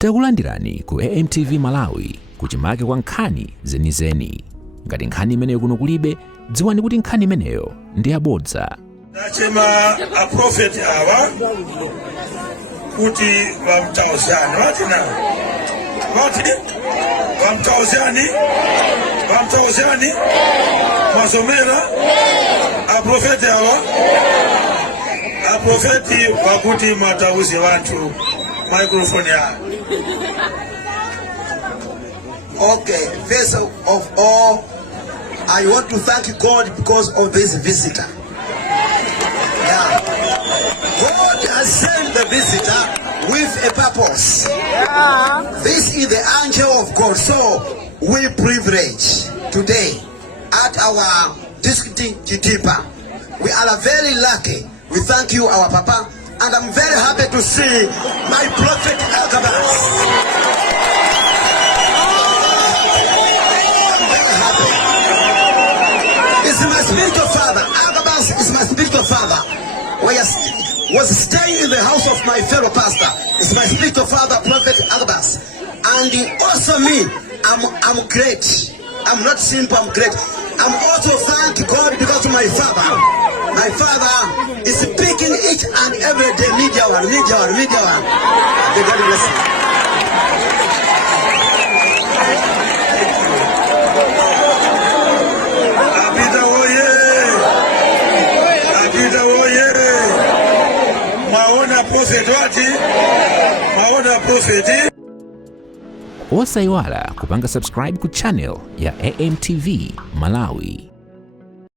Takulandirani ku AMTV Malawi kuchimake kwa nkhani zenizeni. Ngati nkhani imeneyo kuno kulibe, dziwani kuti nkhani imeneyo ndi yabodza. Nachema a prophet awa kuti vamtauzani vati na vati vamtauzani masomera a prophet awa a prophet wakuti matauze vantu microphone ya. Okay, first of all, I want to thank God because of this visitor. Yeah. God has sent the visitor with a purpose. Yeah. This is the angel of God. So we privilege today at our district Chitipa. We are very lucky. We thank you, our Papa, and I'm very happy to see my prophet Agabus. It's my spiritual father. Agabus is my spiritual father. Was staying in the house of my fellow pastor. It's my spiritual father, Prophet Agabus. And also me, I'm great. I'm not simple, I'm great. I'm also thank God because my father is speaking each and every day. Media one. The God bless you. Maona prophet. Osaiwala kupanga subscribe ku channel ya AMTV Malawi.